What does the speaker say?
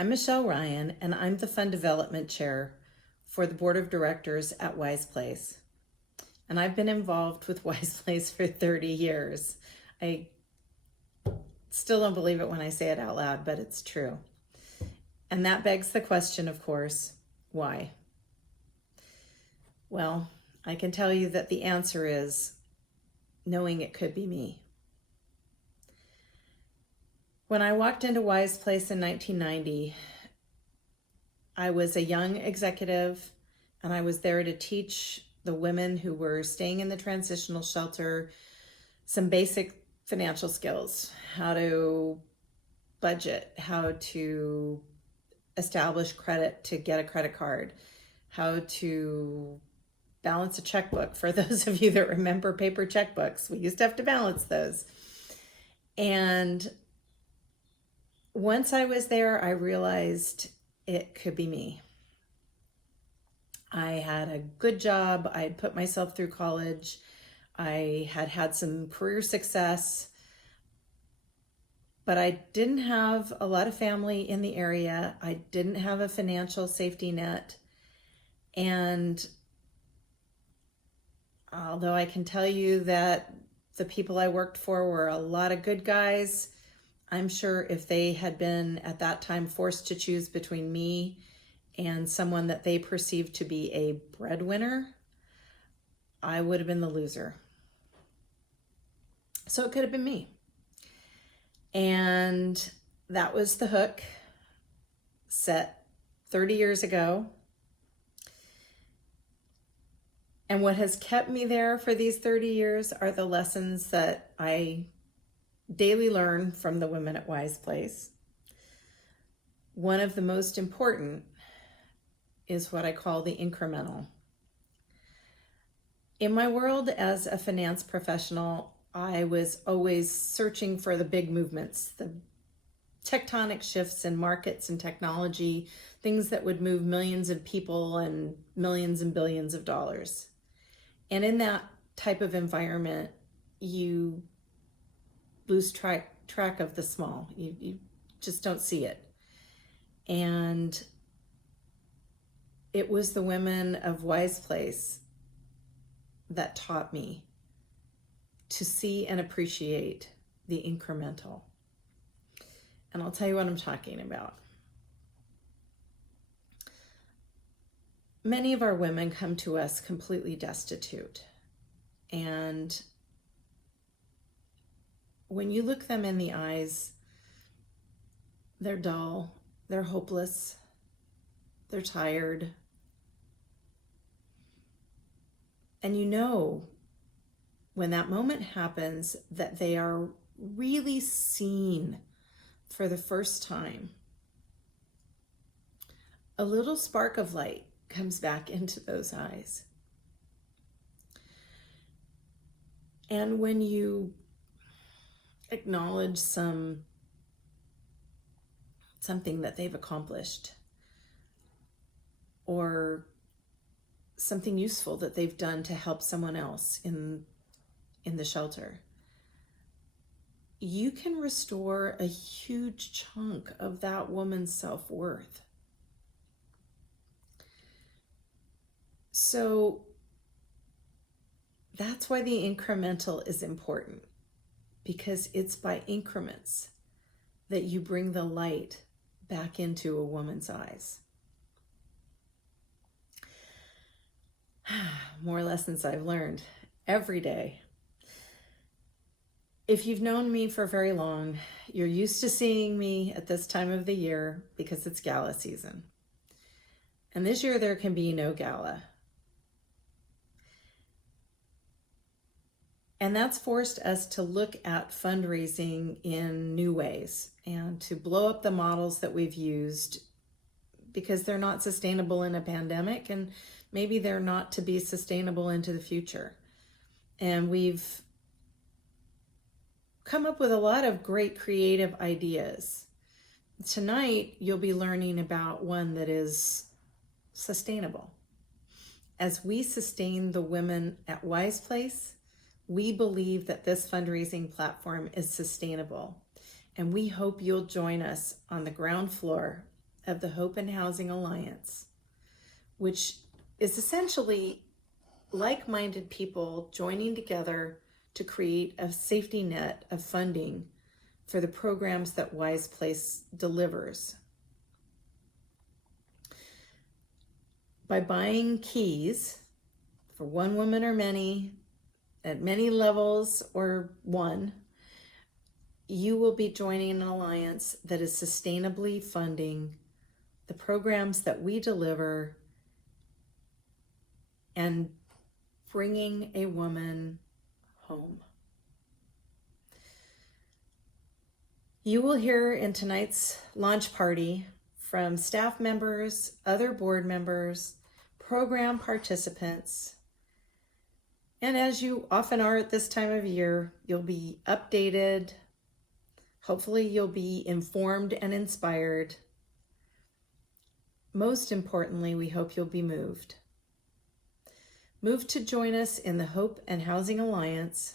I'm Michele Ryan, and I'm the Fund Development Chair for the Board of Directors at WISEPlace. And I've been involved with WISEPlace for 30 years. I still don't believe it when I say it out loud, but it's true. And that begs the question, of course, why? Well, I can tell you that the answer is knowing it could be me. When I walked into WISEPlace in 1990, I was a young executive, and I was there to teach the women who were staying in the transitional shelter some basic financial skills: how to budget, how to establish credit to get a credit card, how to balance a checkbook. For those of you that remember paper checkbooks, we used to have to balance those. And once I was there, I realized it could be me. I had a good job. I had put myself through college. I had had some career success, but I didn't have a lot of family in the area. I didn't have a financial safety net. And although I can tell you that the people I worked for were a lot of good guys, I'm sure if they had been at that time forced to choose between me and someone that they perceived to be a breadwinner, I would have been the loser. So it could have been me. And that was the hook set 30 years ago. And what has kept me there for these 30 years are the lessons that I daily learn from the women at WISEPlace. One of the most important is what I call the incremental. In my world as a finance professional, I was always searching for the big movements, the tectonic shifts in markets and technology, things that would move millions of people and millions and billions of dollars. And in that type of environment, you lose track of the small. You just don't see it. And it was the women of WISEPlace that taught me to see and appreciate the incremental. And I'll tell you what I'm talking about. Many of our women come to us completely destitute. And when you look them in the eyes, they're dull, they're hopeless, they're tired. And you know when that moment happens that they are really seen for the first time. A little spark of light comes back into those eyes. And when you acknowledge something that they've accomplished, or something useful that they've done to help someone else in the shelter, you can restore a huge chunk of that woman's self-worth. So that's why the incremental is important, because it's by increments that you bring the light back into a woman's eyes. More lessons I've learned every day. If you've known me for very long, you're used to seeing me at this time of the year because it's gala season. And this year there can be no gala. And that's forced us to look at fundraising in new ways and to blow up the models that we've used because they're not sustainable in a pandemic, and maybe they're not to be sustainable into the future. And we've come up with a lot of great creative ideas. Tonight, you'll be learning about one that is sustainable. As we sustain the women at WISEPlace, we believe that this fundraising platform is sustainable. And we hope you'll join us on the ground floor of the Hope and Housing Alliance, which is essentially like-minded people joining together to create a safety net of funding for the programs that WISEPlace delivers. By buying keys for one woman or many, at many levels or one, you will be joining an alliance that is sustainably funding the programs that we deliver and bringing a woman home. You will hear in tonight's launch party from staff members, other board members, program participants, and as you often are at this time of year, you'll be updated. Hopefully you'll be informed and inspired. Most importantly, we hope you'll be moved. Move to join us in the Hope and Housing Alliance